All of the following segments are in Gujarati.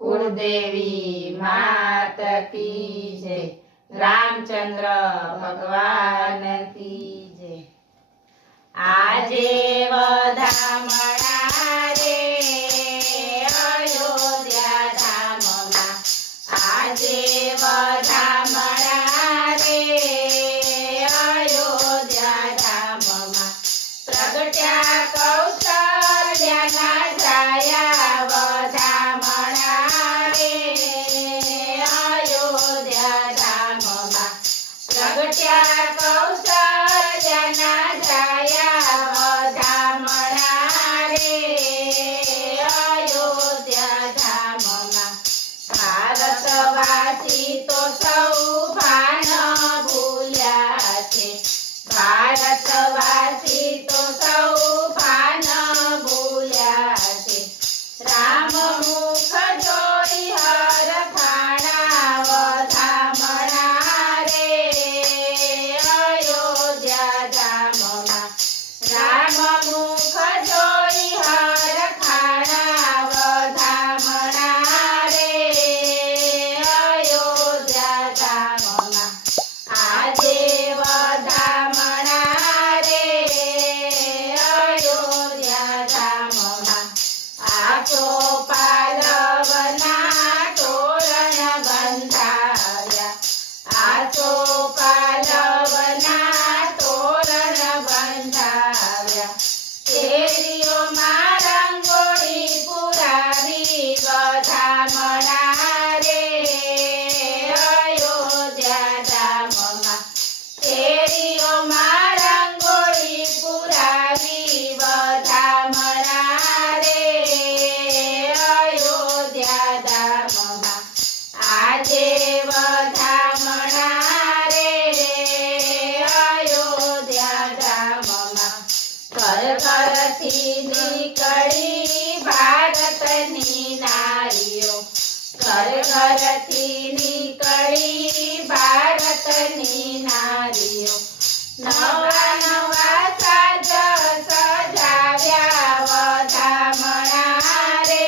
कुलदेवी मात की जय। रामचंद्र भगवान की जय। आजे वधामणा रे अयोध्या धाममा, आजे वधामणा रे अयोध्या धाममा, प्रगट्या कौशल्याना जाया वधामणा रे अयोध्या धाममा, प्रगट्या कौशल्याना जाया वधामणा रे अयोध्या धाममा। भारतवासी तो सौ भान भूल्या छे, भारतवासी तो सौ भान भूल्या छे। राम मुख जोई हर खाणा वधामणा रे अयोध्या धाममा, राम मुख जोई हर खाणा वधामणा रे अयोध्या धाममा। आजे वधामणा रे अयोध्या धाममा, आचो पालवना तोरण बंधाव्या, आचो पालवना तोरण बंधाव्या। શેરીઓમાં રંગોળી પુરાવી વધામણા રે અયોધ્યા ધામમાં, શેરીઓમાં રંગોળી પુરાવી વધામણા રે અયોધ્યા ધામમાં। આજે વધામણા રે અયોધ્યા ધામમાં, ઘર ઘરથી નીકળી ભારતની નારીઓ, ઘર ઘરથી નીકળી ભારતની નારીઓ। નવા નવા સાજ સજાવ્યા વધામણા રે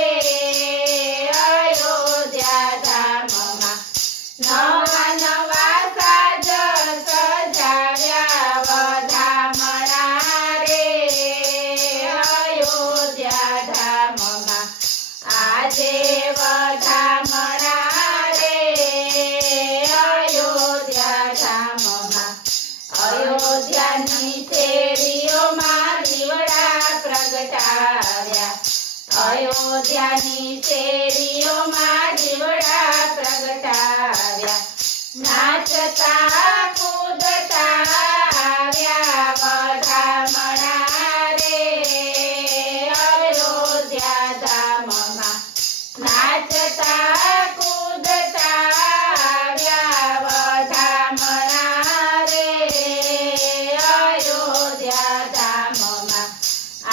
અયોધ્યા ધામમાં, નવા નવા સાજ સજાવ્યા વધામણા રે અયોધ્યા ધામમાં। આજે વધામણા રે અયોધ્યા ધામમાં, અયોધ્યાની શેરીઓમાં દીવડા પ્રગટાવ્યા, અયોધ્યાની શેરીઓમાં દીવડા પ્રગટાવ્યા। નાચતા કૂદતા આવ્યા વધામણા રે અયોધ્યા ધામમાં, નાચતા કૂદતા આવ્યા વધામણા રે અયોધ્યા ધામમાં।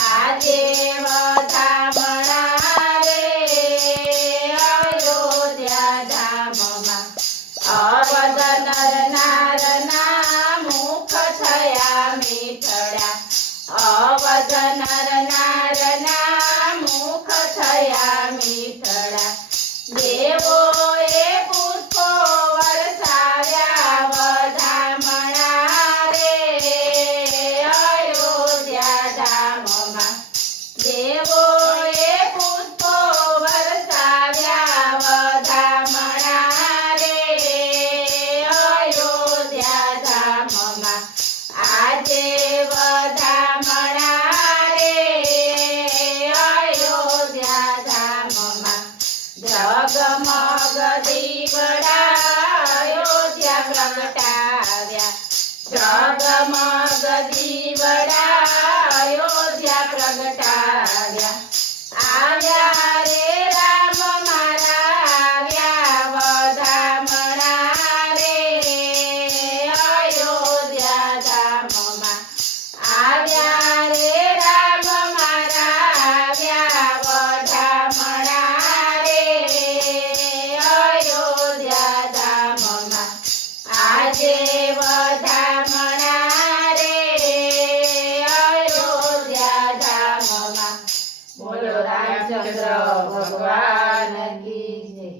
આજે વધામણા રે અયોધ્યા ધામમાં, અવધ નર નારના મુખ થયા મીઠડા, અવધ નર નારના મુખ થયા મીઠડા। દેવોએ પુષ્પો વરસાવ્યા વધામણા રે અયોધ્યા ધામમાં, દેવોએ પુષ્પો વરસાવ્યા વધામણા રે અયોધ્યા ધામમાં। આજે વધામણા રે અયોધ્યા ધામમાં, જગમગ દીવડા અયોધ્યા પ્રગટાવ્યા, જગમગ દીવડા અયોધ્યા પ્રગટાવ્યા। આવ્યા રે રામ મારા આવ્યા વધામણા રે અયોધ્યા ધામમાં, આવ્યા રે રામ મારા આવ્યા વધામણા રે અયોધ્યા ધામમાં। આજે વધામણા રે અયોધ્યા ધામમાં। बोलो रामचंद्र भगवान।